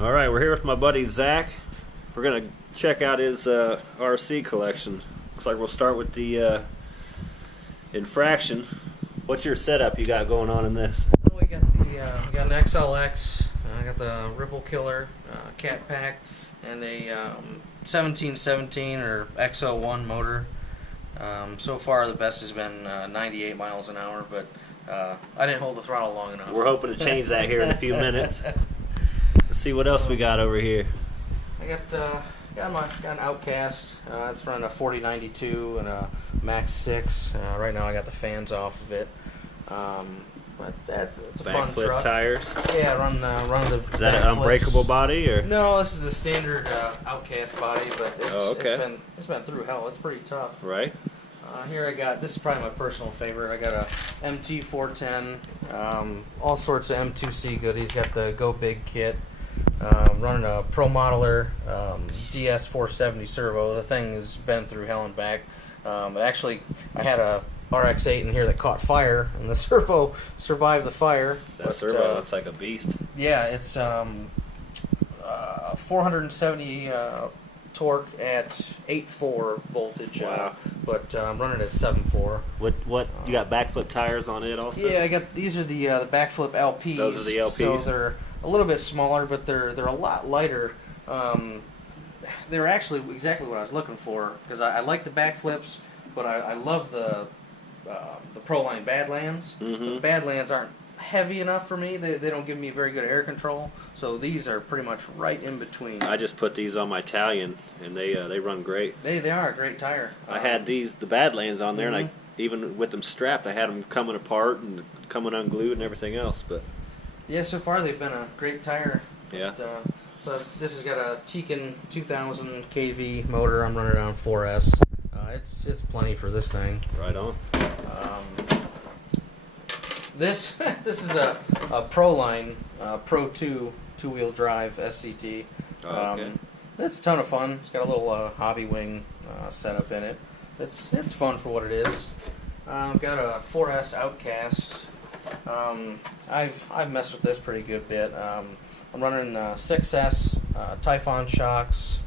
All right, we're here with my buddy Zach. We're gonna check out his RC collection. Looks like we'll start with the infraction. What's your setup you got going on in this? Well, we got an XLX. I got the Ripple Killer cat pack and a 1717 or X01 motor. So far, the best has been 98 miles an hour, but I didn't hold the throttle long enough. We're hoping to change that here in a few minutes. Let's see what else we got over here. I got an Outcast. It's running a 4092 and a Max 6. Right now, I got the fans off of it. But it's a fun truck. Backflip tires. Yeah, run the. Is that an unbreakable body or? No, this is a standard Outcast body, but it's been through hell. It's pretty tough. Right. Here I got, this is probably my personal favorite. I got a MT410, all sorts of M2C goodies. Got the Go Big kit. Running a Pro Modeler DS470 servo. The thing has been through hell and back. Actually, I had a RX-8 in here that caught fire, and the servo survived the fire. That servo looks like a beast. Yeah, it's 470 torque at 8.4 voltage. Wow. But I'm running at 7.4. What you got backflip tires on it also? Yeah, I got these are the backflip LPs. Those are the LPs. So they're a little bit smaller, but they're a lot lighter. They're actually exactly what I was looking for because I like the backflips, but I love the Proline Badlands. Mm-hmm. The Badlands aren't heavy enough for me. They don't give me very good air control, so these are pretty much right in between. I just put these on my Italian, and they run great. They are a great tire. I had the Badlands on there, and even with them strapped, I had them coming apart and coming unglued and everything else. But yeah, so far they've been a great tire. Yeah. But, so this has got a Tekin 2000 kV motor. I'm running it on 4S. It's plenty for this thing. Right on. This is a Proline Pro 2 two-wheel drive SCT. Oh, okay. It's a ton of fun. It's got a little hobby wing setup in it. It's fun for what it is. I've got a 4S Outcast. I've messed with this pretty good bit. I'm running 6S Typhon shocks.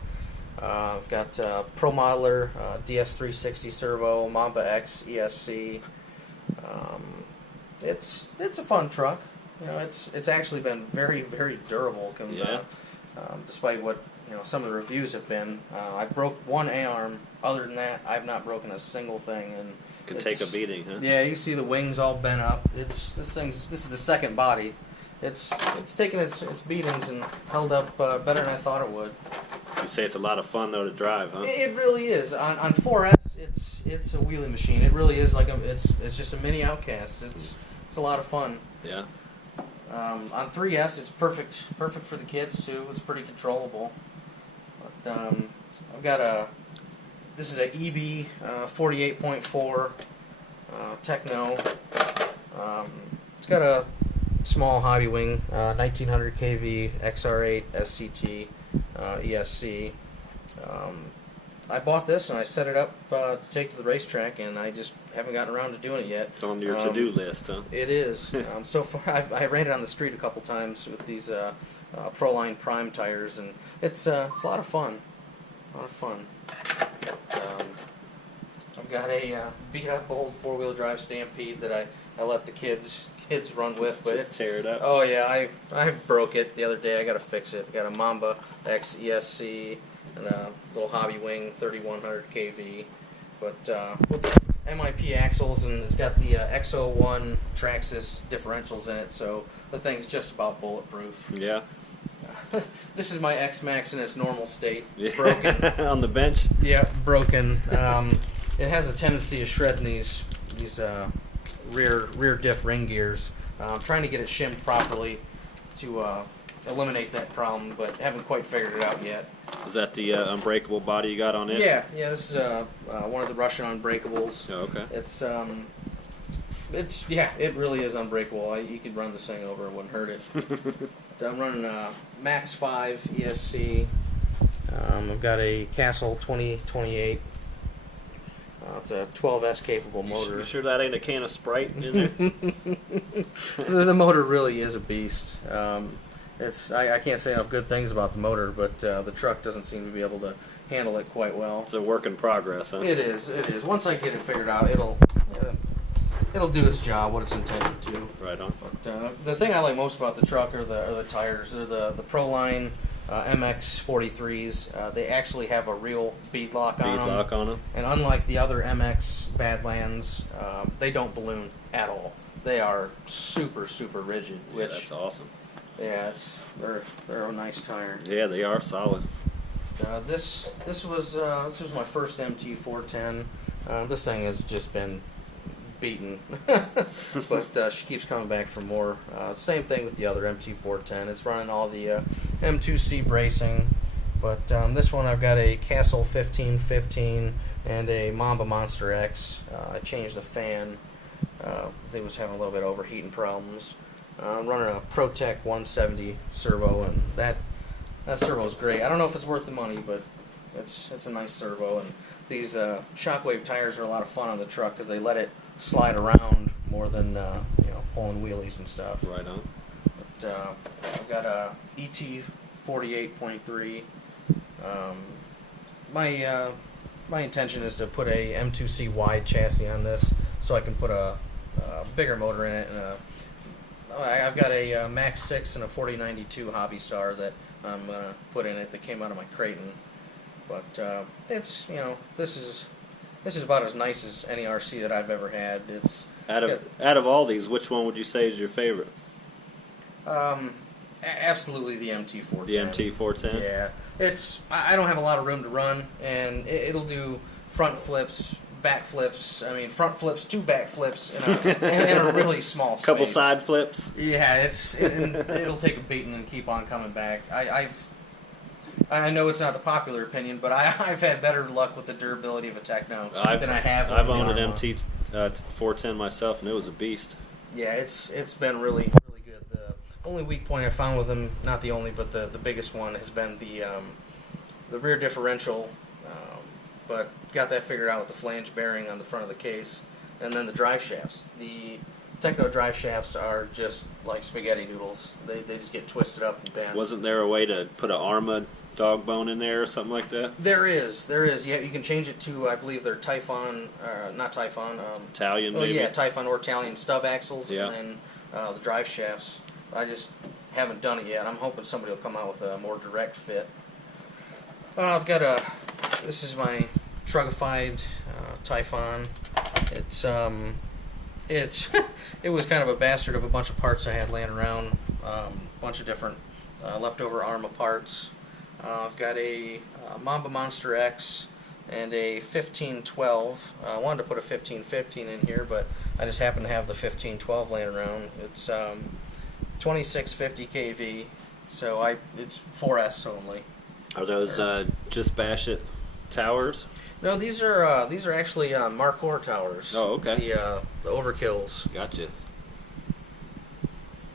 I've got Pro Modeler DS360 servo, Mamba X ESC. It's a fun truck. You know, it's actually been very, very durable. Despite what some of the reviews have been. I broke one A-arm. Other than that, I've not broken a single thing. And Could take a beating, huh? Yeah, you see the wings all bent up. This is the second body. It's taken its beatings and held up better than I thought it would. You say it's a lot of fun though to drive, huh? It really is. On 4S, it's a wheelie machine. It really is it's just a mini Outcast. It's a lot of fun. Yeah. On 3S, it's perfect for the kids too. It's pretty controllable. But, I've got this is a EB 48.4 Techno. It's got a small hobby wing, 1900 kV XR8 SCT ESC. I bought this and I set it up to take to the racetrack, and I just haven't gotten around to doing it yet. It's on your to-do list, huh? It is. So far, I ran it on the street a couple times with these Proline Prime tires, and it's a lot of fun. A lot of fun. I've got a beat-up old four-wheel drive Stampede that I let the kids run with, but just tear it up. Oh yeah, I broke it the other day. I got to fix it. I got a Mamba X ESC and a little hobby wing 3100 kV, but with the MIP axles, and it's got the X01 Traxxas differentials in it, so the thing's just about bulletproof. Yeah. This is my X-Max in its normal state. Yeah. Broken. On the bench? Yeah, broken. It has a tendency of shredding these rear diff ring gears. I'm trying to get it shimmed properly to eliminate that problem, but haven't quite figured it out yet. Is that the unbreakable body you got on it? Yeah. This is one of the Russian unbreakables. Oh, okay. It really is unbreakable. You could run this thing over, it wouldn't hurt it. I'm running a Max 5 ESC. I've got a Castle 2028. It's a 12S capable motor. You sure that ain't a can of Sprite in there? The motor really is a beast. I can't say enough good things about the motor, but the truck doesn't seem to be able to handle it quite well. It's a work in progress, huh? It is. It is. Once I get it figured out, it'll do its job, what it's intended to. Right on. But the thing I like most about the truck are the tires. They're the Proline MX 43s. They actually have a real bead lock on them. Bead lock on them. And unlike the other MX Badlands, they don't balloon at all. They are super, super rigid. Yeah, that's awesome. Yeah, they're a nice tire. Yeah, they are solid. This was my first MT 410. This thing has just been beaten, but she keeps coming back for more. Same thing with the other MT 410. It's running all the M2C bracing, but this one I've got a Castle 1515 and a Mamba Monster X. I changed the fan. It was having a little bit of overheating problems. I'm running a ProTech 170 servo, and that servo is great. I don't know if it's worth the money, but it's a nice servo. And these Shockwave tires are a lot of fun on the truck because they let it slide around more than pulling wheelies and stuff. Right on. But I've got a ET 48.3. My intention is to put a M2C wide chassis on this, so I can put a bigger motor in it. And I've got a Max 6 and a 4092 Hobby Star that I'm gonna put in it that came out of my Creighton. But it's this is about as nice as any RC that I've ever had. Out of all these, which one would you say is your favorite? Absolutely the MT410. The MT410. Yeah, I don't have a lot of room to run, and it'll do front flips, back flips. I mean, front flips, 2 back flips in a really small space. Couple side flips. Yeah, it'll take a beating and keep on coming back. I know it's not the popular opinion, but I've had better luck with the durability of a Techno than I have with I've the owned an Arma. MT 410 myself, and it was a beast. Yeah, it's been really good. The only weak point I found with them, not the only, but the biggest one has been the rear differential. But got that figured out with the flange bearing on the front of the case, and then the drive shafts. The Techno drive shafts are just like spaghetti noodles. They just get twisted up and bent. Wasn't there a way to put an Arma dog bone in there or something like that? There is. Yeah, you can change it to, I believe they're Typhon, not Typhon. Italian, maybe? maybe? Yeah, Typhon or Italian stub axles, yeah. And then the drive shafts. I just haven't done it yet. I'm hoping somebody will come out with a more direct fit. I've got this is my Trugified Typhon. It was kind of a bastard of a bunch of parts I had laying around, a bunch of different leftover Arma parts. I've got a Mamba Monster X and a 1512. I wanted to put a 1515 in here, but I just happen to have the 1512 laying around. It's 2650 kV, so it's 4S only. Are those just bash it towers? No, these are actually Marcor towers. Oh, okay. The Overkills. Gotcha.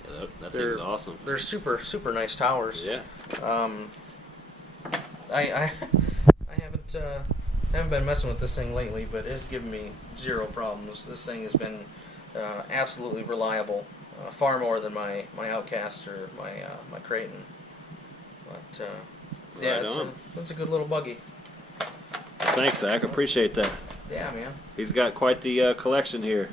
Yeah, that thing is awesome. They're super nice towers. Yeah. I haven't been messing with this thing lately, but it's given me zero problems. This thing has been absolutely reliable, far more than my Outcast or my Creighton. But yeah, it's a good little buggy. Thanks, Zach. Appreciate that. Yeah, man. He's got quite the collection here.